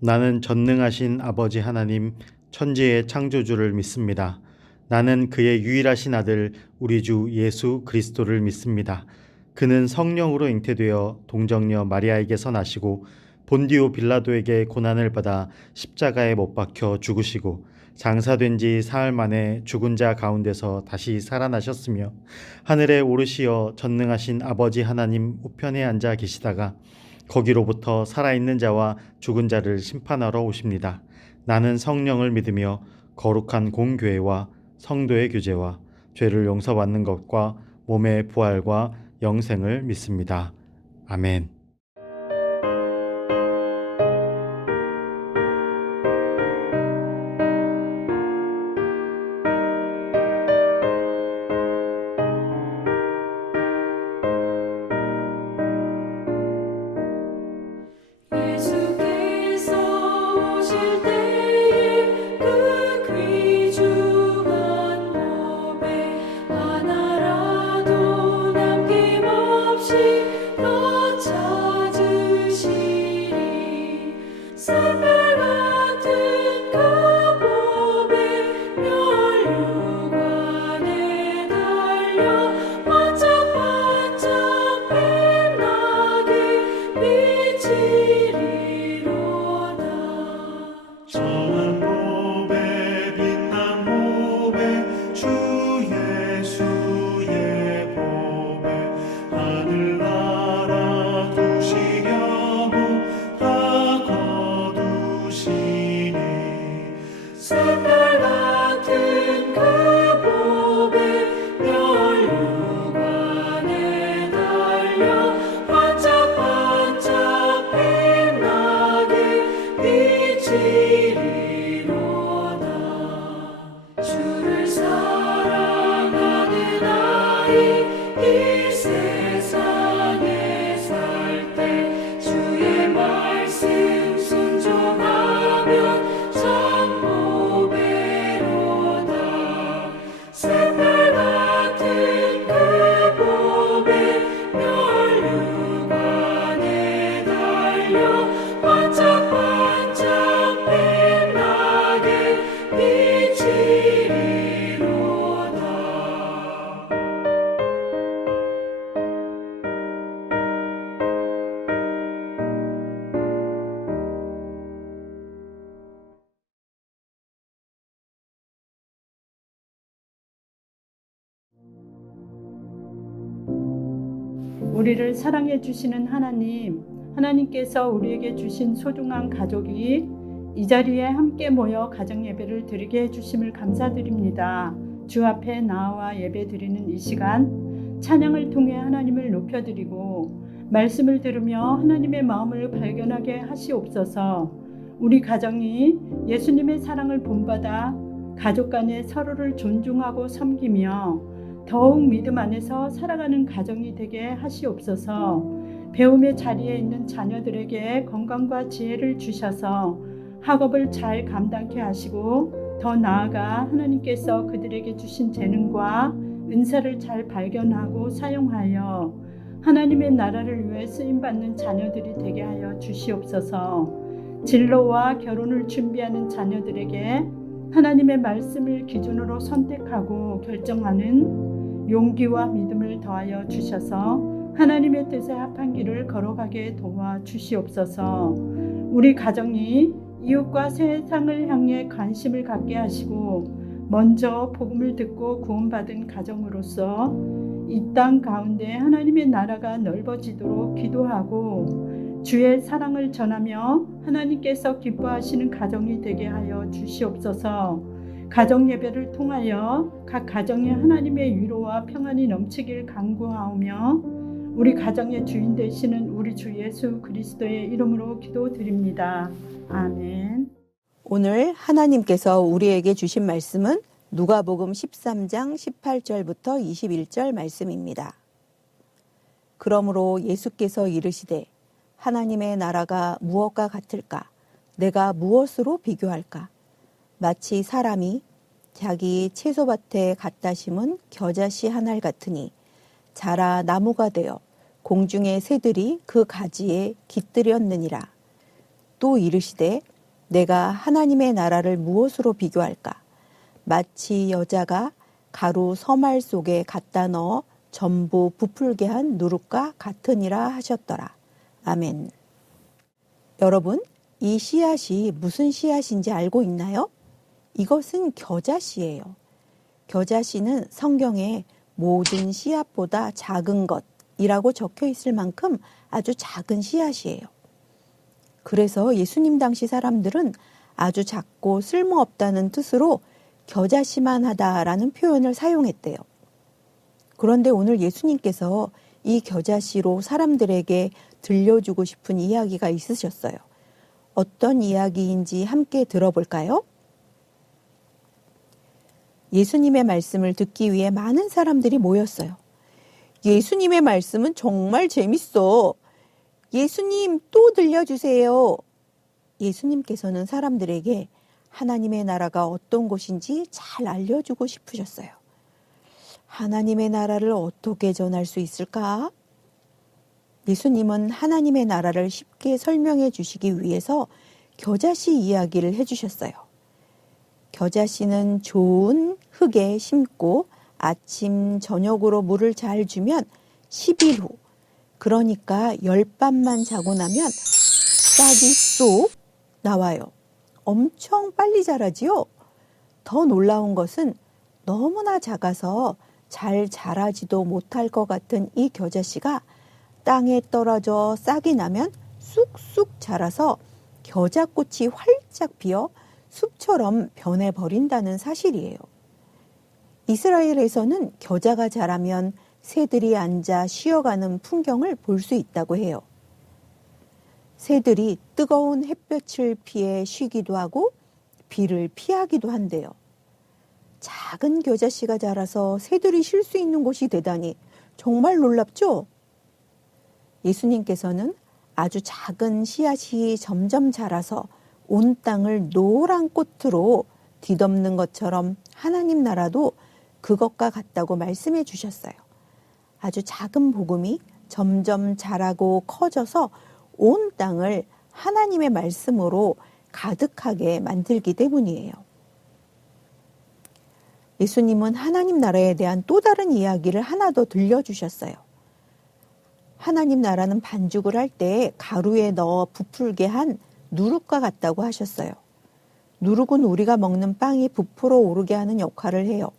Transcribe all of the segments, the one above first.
나는 전능하신 아버지 하나님, 천지의 창조주를 믿습니다. 나는 그의 유일하신 아들 우리 주 예수 그리스도를 믿습니다. 그는 성령으로 잉태되어 동정녀 마리아에게서 나시고 본디오 빌라도에게 고난을 받아 십자가에 못 박혀 죽으시고 장사된 지 사흘 만에 죽은 자 가운데서 다시 살아나셨으며 하늘에 오르시어 전능하신 아버지 하나님 우편에 앉아 계시다가 거기로부터 살아있는 자와 죽은 자를 심판하러 오십니다. 나는 성령을 믿으며 거룩한 공교회와 성도의 교제와 죄를 용서받는 것과 몸의 부활과 영생을 믿습니다. 아멘. 예수께서 오실 때에 그 귀중한 법에 하나라도 남김없이 더 찾으시리. 새별같은 그 법에 멸류관에 달려 반짝반짝 빛나게 비치리로다. 정한 법에 빛난 법에 주 예수의 법에 하늘나라 두시려고 다 거두시니. 새별같은 그 법에 멸류관에 달려 반짝반짝 빛나게 비치리로다. 주를 사랑하는 아이 이 세상에 살 때 주의 말씀 순종하면 참 보배로다. 새별같은 그 법에 멸류관에 달려 반짝반짝 빛나게 비치리로다. 우리를 사랑해 주시는 하나님께서 우리에게 주신 소중한 가족이 이 자리에 함께 모여 가정 예배를 드리게 해주심을 감사드립니다. 주 앞에 나와 예배 드리는 이 시간, 찬양을 통해 하나님을 높여드리고 말씀을 들으며 하나님의 마음을 발견하게 하시옵소서. 우리 가정이 예수님의 사랑을 본받아 가족 간에 서로를 존중하고 섬기며 더욱 믿음 안에서 살아가는 가정이 되게 하시옵소서. 배움의 자리에 있는 자녀들에게 건강과 지혜를 주셔서 학업을 잘 감당케 하시고 더 나아가 하나님께서 그들에게 주신 재능과 은사를 잘 발견하고 사용하여 하나님의 나라를 위해 쓰임받는 자녀들이 되게 하여 주시옵소서. 진로와 결혼을 준비하는 자녀들에게 하나님의 말씀을 기준으로 선택하고 결정하는 용기와 믿음을 더하여 주셔서 하나님의 뜻에 합한 길을 걸어가게 도와주시옵소서. 우리 가정이 이웃과 세상을 향해 관심을 갖게 하시고 먼저 복음을 듣고 구원받은 가정으로서 이 땅 가운데 하나님의 나라가 넓어지도록 기도하고 주의 사랑을 전하며 하나님께서 기뻐하시는 가정이 되게 하여 주시옵소서. 가정 예배를 통하여 각 가정에 하나님의 위로와 평안이 넘치길 간구하오며 우리 가정의 주인 되시는 우리 주 예수 그리스도의 이름으로 기도드립니다. 아멘. 오늘 하나님께서 우리에게 주신 말씀은 누가복음 13장 18절부터 21절 말씀입니다. 그러므로 예수께서 이르시되 하나님의 나라가 무엇과 같을까? 내가 무엇으로 비교할까? 마치 사람이 자기 채소밭에 갖다 심은 겨자씨 한 알 같으니 자라 나무가 되어 공중의 새들이 그 가지에 깃들였느니라. 또 이르시되 내가 하나님의 나라를 무엇으로 비교할까? 마치 여자가 가루 서말 속에 갖다 넣어 전부 부풀게 한 누룩과 같으니라 하셨더라. 아멘. 여러분, 이 씨앗이 무슨 씨앗인지 알고 있나요? 이것은 겨자씨예요. 겨자씨는 성경에 모든 씨앗보다 작은 것이라고 적혀 있을 만큼 아주 작은 씨앗이에요. 그래서 예수님 당시 사람들은 아주 작고 쓸모없다는 뜻으로 겨자씨만 하다라는 표현을 사용했대요. 그런데 오늘 예수님께서 이 겨자씨로 사람들에게 들려주고 싶은 이야기가 있으셨어요. 어떤 이야기인지 함께 들어볼까요? 예수님의 말씀을 듣기 위해 많은 사람들이 모였어요. 예수님의 말씀은 정말 재밌어. 예수님 또 들려주세요. 예수님께서는 사람들에게 하나님의 나라가 어떤 곳인지 잘 알려주고 싶으셨어요. 하나님의 나라를 어떻게 전할 수 있을까? 예수님은 하나님의 나라를 쉽게 설명해 주시기 위해서 겨자씨 이야기를 해주셨어요. 겨자씨는 좋은 흙에 심고 아침 저녁으로 물을 잘 주면 10일 후, 그러니까 10밤만 자고 나면 싹이 쏙 나와요. 엄청 빨리 자라지요? 더 놀라운 것은 너무나 작아서 잘 자라지도 못할 것 같은 이 겨자씨가 땅에 떨어져 싹이 나면 쑥쑥 자라서 겨자꽃이 활짝 피어 숲처럼 변해버린다는 사실이에요. 이스라엘에서는 겨자가 자라면 새들이 앉아 쉬어가는 풍경을 볼 수 있다고 해요. 새들이 뜨거운 햇볕을 피해 쉬기도 하고 비를 피하기도 한대요. 작은 겨자씨가 자라서 새들이 쉴 수 있는 곳이 되다니 정말 놀랍죠? 예수님께서는 아주 작은 씨앗이 점점 자라서 온 땅을 노란 꽃으로 뒤덮는 것처럼 하나님 나라도 그것과 같다고 말씀해 주셨어요. 아주 작은 복음이 점점 자라고 커져서 온 땅을 하나님의 말씀으로 가득하게 만들기 때문이에요. 예수님은 하나님 나라에 대한 또 다른 이야기를 하나 더 들려주셨어요. 하나님 나라는 반죽을 할 때 가루에 넣어 부풀게 한 누룩과 같다고 하셨어요. 누룩은 우리가 먹는 빵이 부풀어 오르게 하는 역할을 해요.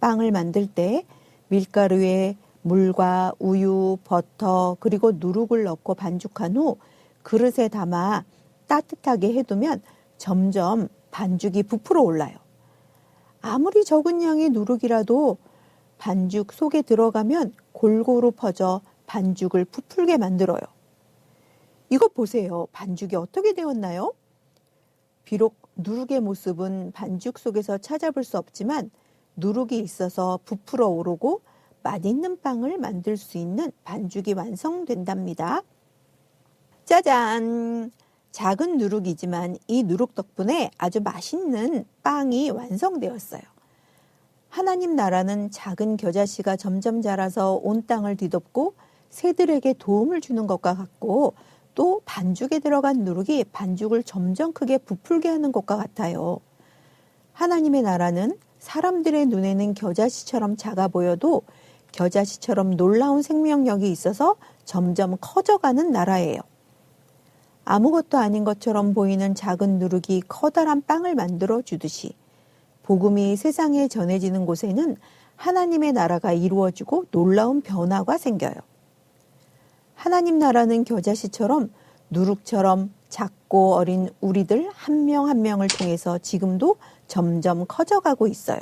빵을 만들 때 밀가루에 물과 우유, 버터, 그리고 누룩을 넣고 반죽한 후 그릇에 담아 따뜻하게 해두면 점점 반죽이 부풀어 올라요. 아무리 적은 양의 누룩이라도 반죽 속에 들어가면 골고루 퍼져 반죽을 부풀게 만들어요. 이것 보세요. 반죽이 어떻게 되었나요? 비록 누룩의 모습은 반죽 속에서 찾아볼 수 없지만 누룩이 있어서 부풀어 오르고 맛있는 빵을 만들 수 있는 반죽이 완성된답니다. 짜잔! 작은 누룩이지만 이 누룩 덕분에 아주 맛있는 빵이 완성되었어요. 하나님 나라는 작은 겨자씨가 점점 자라서 온 땅을 뒤덮고 새들에게 도움을 주는 것과 같고 또 반죽에 들어간 누룩이 반죽을 점점 크게 부풀게 하는 것과 같아요. 하나님의 나라는 사람들의 눈에는 겨자씨처럼 작아 보여도 겨자씨처럼 놀라운 생명력이 있어서 점점 커져가는 나라예요. 아무것도 아닌 것처럼 보이는 작은 누룩이 커다란 빵을 만들어 주듯이 복음이 세상에 전해지는 곳에는 하나님의 나라가 이루어지고 놀라운 변화가 생겨요. 하나님 나라는 겨자씨처럼 누룩처럼 작고 어린 우리들 한 명 한 명을 통해서 지금도 점점 커져가고 있어요.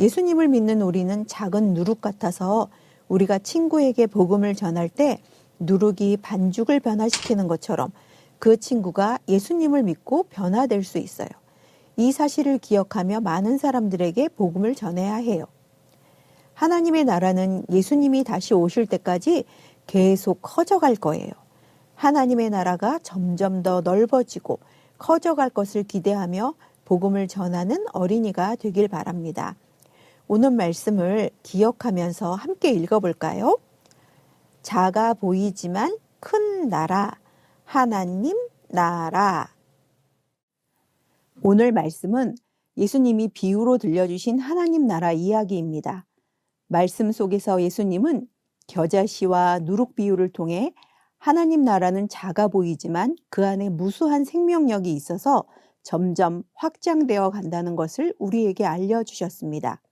예수님을 믿는 우리는 작은 누룩 같아서 우리가 친구에게 복음을 전할 때 누룩이 반죽을 변화시키는 것처럼 그 친구가 예수님을 믿고 변화될 수 있어요. 이 사실을 기억하며 많은 사람들에게 복음을 전해야 해요. 하나님의 나라는 예수님이 다시 오실 때까지 계속 커져갈 거예요. 하나님의 나라가 점점 더 넓어지고 커져갈 것을 기대하며 복음을 전하는 어린이가 되길 바랍니다. 오늘 말씀을 기억하면서 함께 읽어볼까요? 작아 보이지만 큰 나라, 하나님 나라. 오늘 말씀은 예수님이 비유로 들려주신 하나님 나라 이야기입니다. 말씀 속에서 예수님은 겨자씨와 누룩 비유를 통해 하나님 나라는 작아 보이지만 그 안에 무수한 생명력이 있어서 점점 확장되어 간다는 것을 우리에게 알려주셨습니다.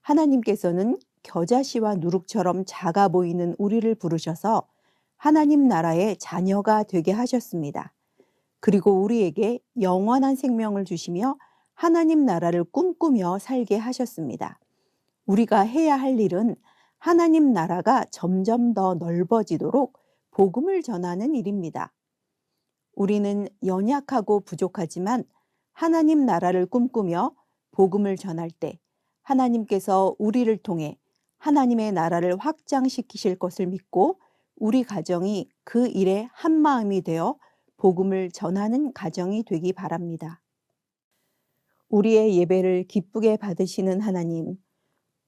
하나님께서는 겨자씨와 누룩처럼 작아 보이는 우리를 부르셔서 하나님 나라의 자녀가 되게 하셨습니다. 그리고 우리에게 영원한 생명을 주시며 하나님 나라를 꿈꾸며 살게 하셨습니다. 우리가 해야 할 일은 하나님 나라가 점점 더 넓어지도록 복음을 전하는 일입니다. 우리는 연약하고 부족하지만 하나님 나라를 꿈꾸며 복음을 전할 때 하나님께서 우리를 통해 하나님의 나라를 확장시키실 것을 믿고 우리 가정이 그 일에 한마음이 되어 복음을 전하는 가정이 되기 바랍니다. 우리의 예배를 기쁘게 받으시는 하나님,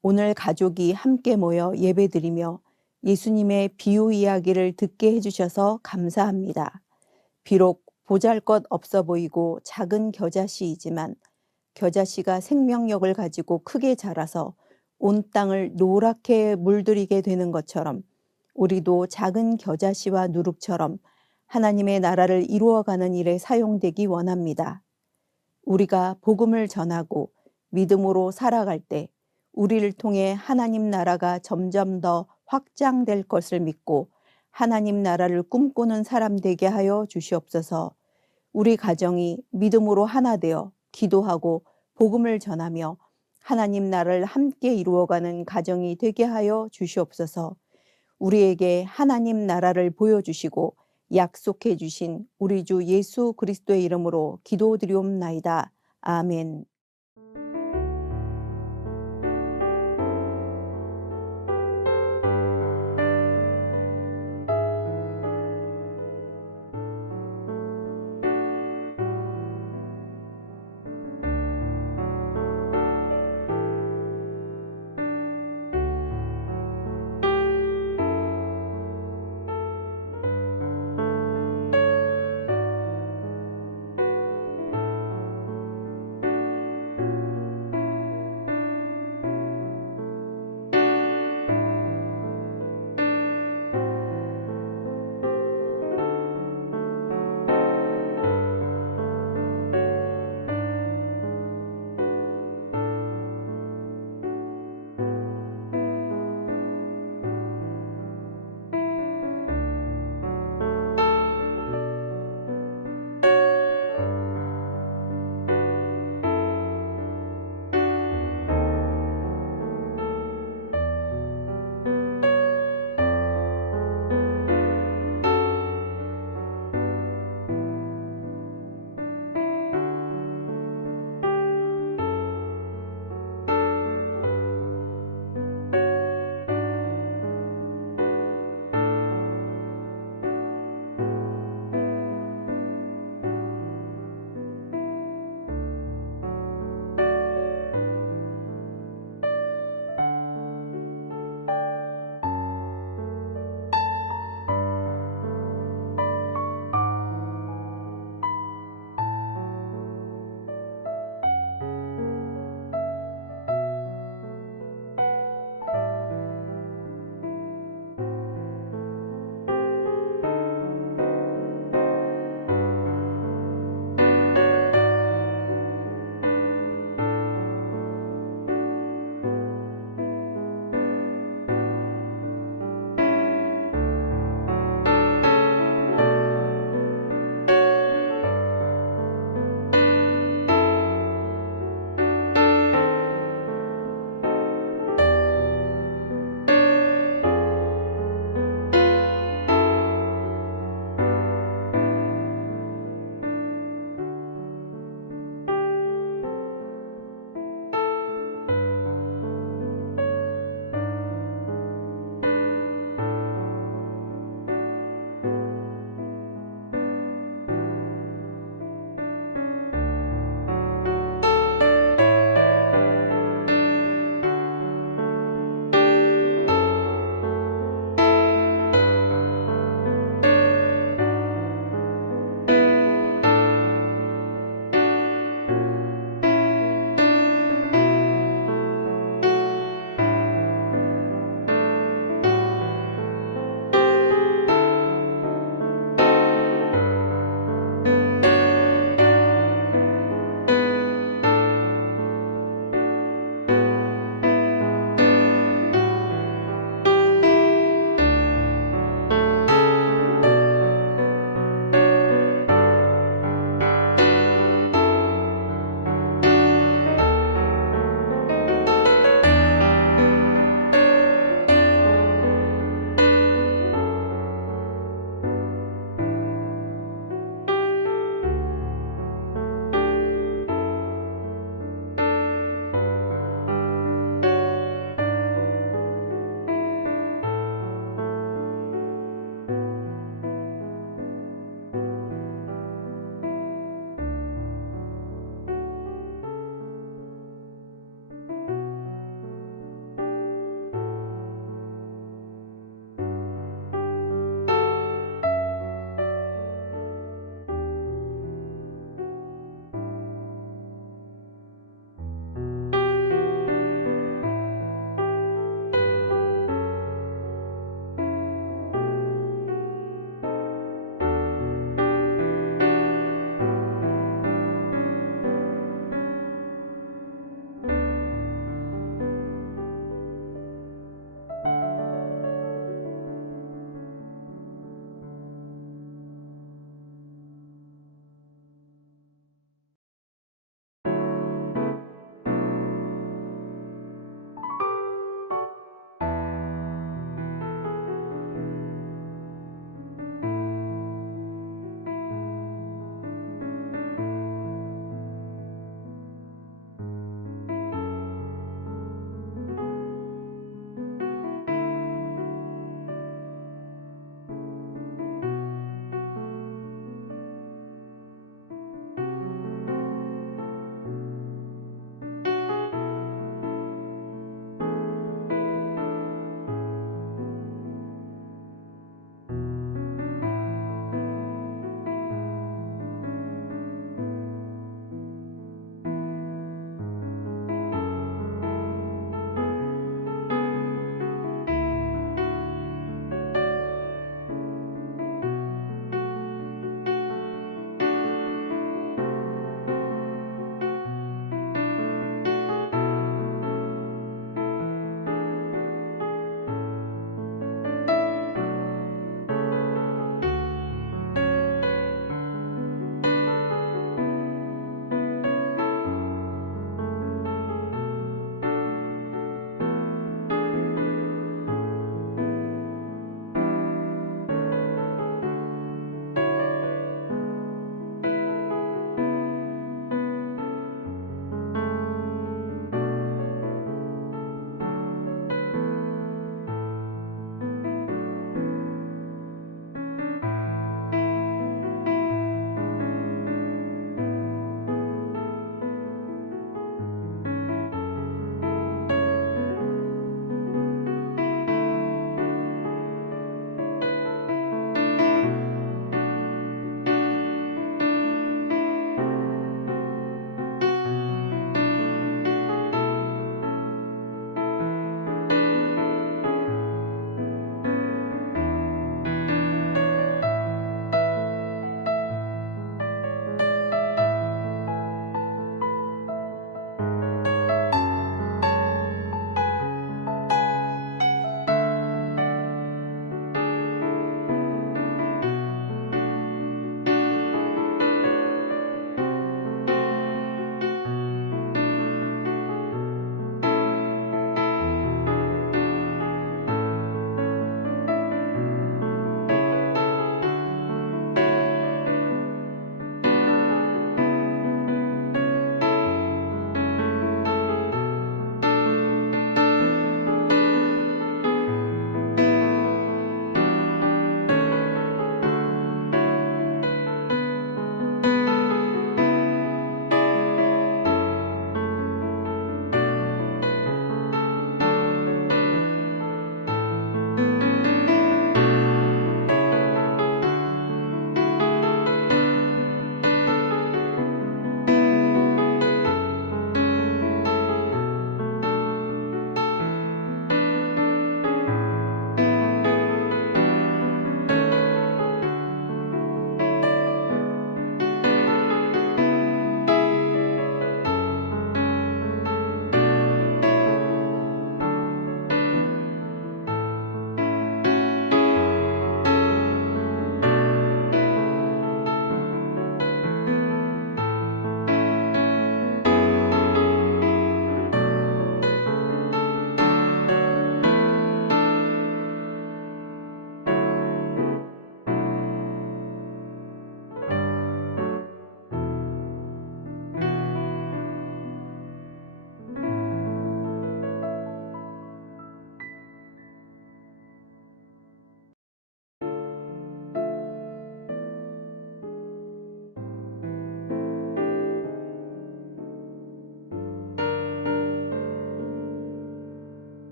오늘 가족이 함께 모여 예배드리며 예수님의 비유 이야기를 듣게 해주셔서 감사합니다. 비록 보잘것 없어 보이고 작은 겨자씨이지만 겨자씨가 생명력을 가지고 크게 자라서 온 땅을 노랗게 물들이게 되는 것처럼 우리도 작은 겨자씨와 누룩처럼 하나님의 나라를 이루어가는 일에 사용되기 원합니다. 우리가 복음을 전하고 믿음으로 살아갈 때 우리를 통해 하나님 나라가 점점 더 확장될 것을 믿고 하나님 나라를 꿈꾸는 사람 되게 하여 주시옵소서. 우리 가정이 믿음으로 하나 되어 기도하고 복음을 전하며 하나님 나라를 함께 이루어가는 가정이 되게 하여 주시옵소서. 우리에게 하나님 나라를 보여주시고 약속해 주신 우리 주 예수 그리스도의 이름으로 기도드리옵나이다. 아멘.